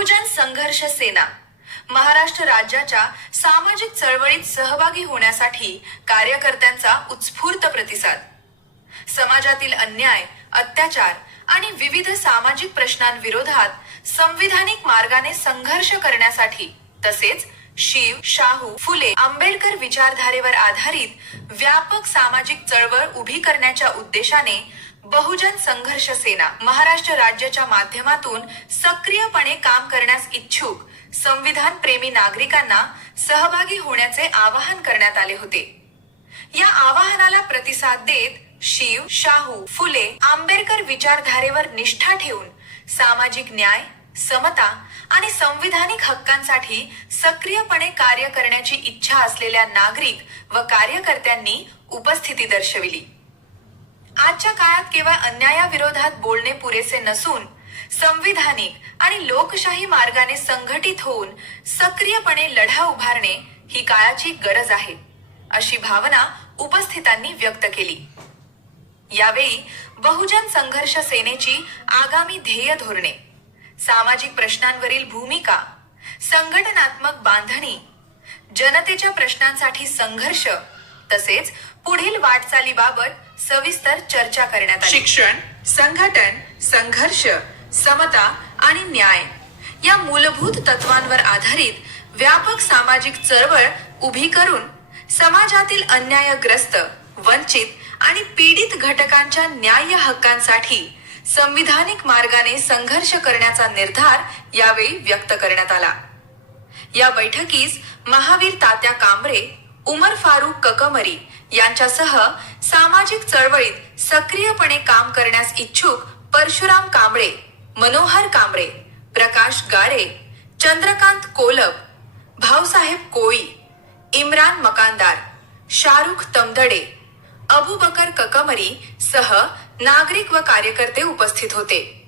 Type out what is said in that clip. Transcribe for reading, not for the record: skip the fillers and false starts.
बहुजन संघर्ष सेना महाराष्ट्र राज्याच्या सामाजिक चळवळीत सहभागी होण्यासाठी कार्यकर्त्यांचा उत्स्फूर्त प्रतिसाद. समाजातील अन्याय, अत्याचार आणि विविध सामाजिक प्रश्नांविरोधात संविधानिक मार्गाने संघर्ष करण्यासाठी तसेच शिव, शाहू, फुले, आंबेडकर विचारधारेवर आधारित व्यापक सामाजिक चळवळ उभी करण्याच्या उद्देशाने बहुजन संघर्ष सेना महाराष्ट्र राज्याच्या माध्यमातून सक्रियपणे काम करण्यास इच्छुक संविधान प्रेमी नागरिकांना सहभागी होण्याचे आवाहन करण्यात आले होते. या आवाहनाला प्रतिसाद देत शिव, शाहू, फुले, आंबेडकर विचारधारेवर निष्ठा ठेवून सामाजिक न्याय, समता आणि संविधानिक हक्कांसाठी सक्रियपणे कार्य करण्याची इच्छा असलेल्या नागरिक व कार्यकर्त्यांनी उपस्थिती दर्शविली. आजच्या काळात केवळ अन्यायाविरोधात बोलणे पुरेसे नसून संविधानिक आणि लोकशाही मार्गाने संघटित होऊन सक्रियपणे लढा उभारणे ही काळाची गरज आहे, अशी भावना उपस्थितांनी व्यक्त केली. यावेळी बहुजन संघर्ष सेनेची आगामी ध्येय धोरणे, सामाजिक प्रश्नांवरील भूमिका, संघटनात्मक बांधणी, जनतेच्या प्रश्नांसाठी संघर्ष तसेच पुढील वाटचालीबाबत सविस्तर चर्चा करण्यात आली. शिक्षण, संघटन, संघर्ष, समता आणि न्याय या मूलभूत तत्वांवर आधारित व्यापक सामाजिक चळवळ उभी करून समाजातील अन्यायग्रस्त, वंचित आणि पीडित घटकांच्या न्याय्य हक्कांसाठी संविधानिक मार्गाने संघर्ष करण्याचा निर्धार यावेळी व्यक्त करण्यात आला. या बैठकीस महावीर तात्या कांबळे, उमर फारुक ककमरी यांच्यासह सामाजिक चळवळीत सक्रियपणे काम करण्यास इच्छुक परशुराम कांबळे, मनोहर कांबळे, प्रकाश गाळे, चंद्रकांत कोलप, भाऊसाहेब कोळी, इम्रान मकानदार, शाहरुख तमदडे, अबू बकर ककमरी सह नागरिक व कार्यकर्ते उपस्थित होते.